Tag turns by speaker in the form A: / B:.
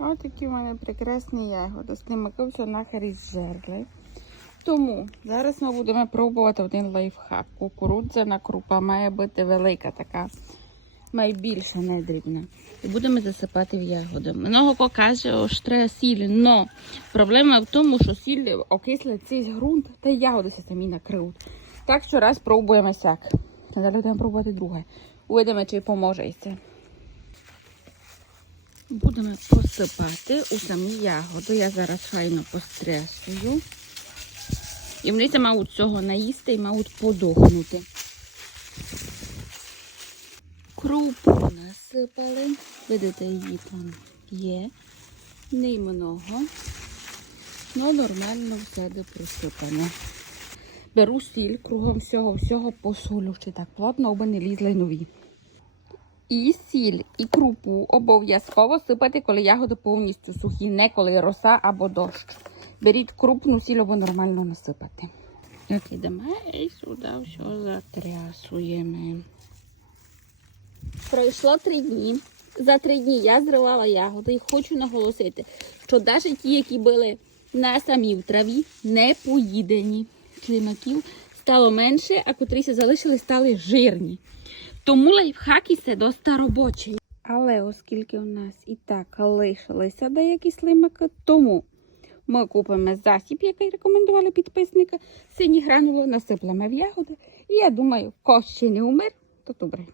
A: Ось такі в мене прекрасні ягоди. Слимаки все нахер із жерли. Тому зараз ми будемо пробувати один лайфхак. Кукурудзяна крупа має бути велика така, найбільша, не дрібна. І будемо засипати в ягоди. Много каже, що треба сіль, но проблема в тому, що сіль окислить цей ґрунт та ягоди самі накриють. Так що раз пробуємо сяк. Далі будемо пробувати друге. Увидимо, чи поможе це. Будемо посипати у самі ягоди. Я зараз файно пострясую. І вони це мають цього наїсти і мають подохнути. Крупу насипали. Видите, її там є. Немного. Ну, нормально все де присипано. Беру сіль кругом всього, всього посолю ще так плотно, аби не лізли нові. І сіль, і крупу обов'язково сипати, коли ягоди повністю сухі, не коли роса або дощ. Беріть крупну сіль, або нормально насипати. Так, ідемо і сюди все затрясуємо. Пройшло три дні. За три дні я зривала ягоди і хочу наголосити, що навіть ті, які були на самій в траві, не поїдені. Климаків стало менше, а котріся залишили, стали жирні. Тому лайфхаки це доста робочі. Але оскільки у нас і так лишилися деякі слимаки, тому ми купимо засіб, який рекомендували підписники. Сині гранули насиплемо в ягоди. І я думаю, кощі не умер, то добре.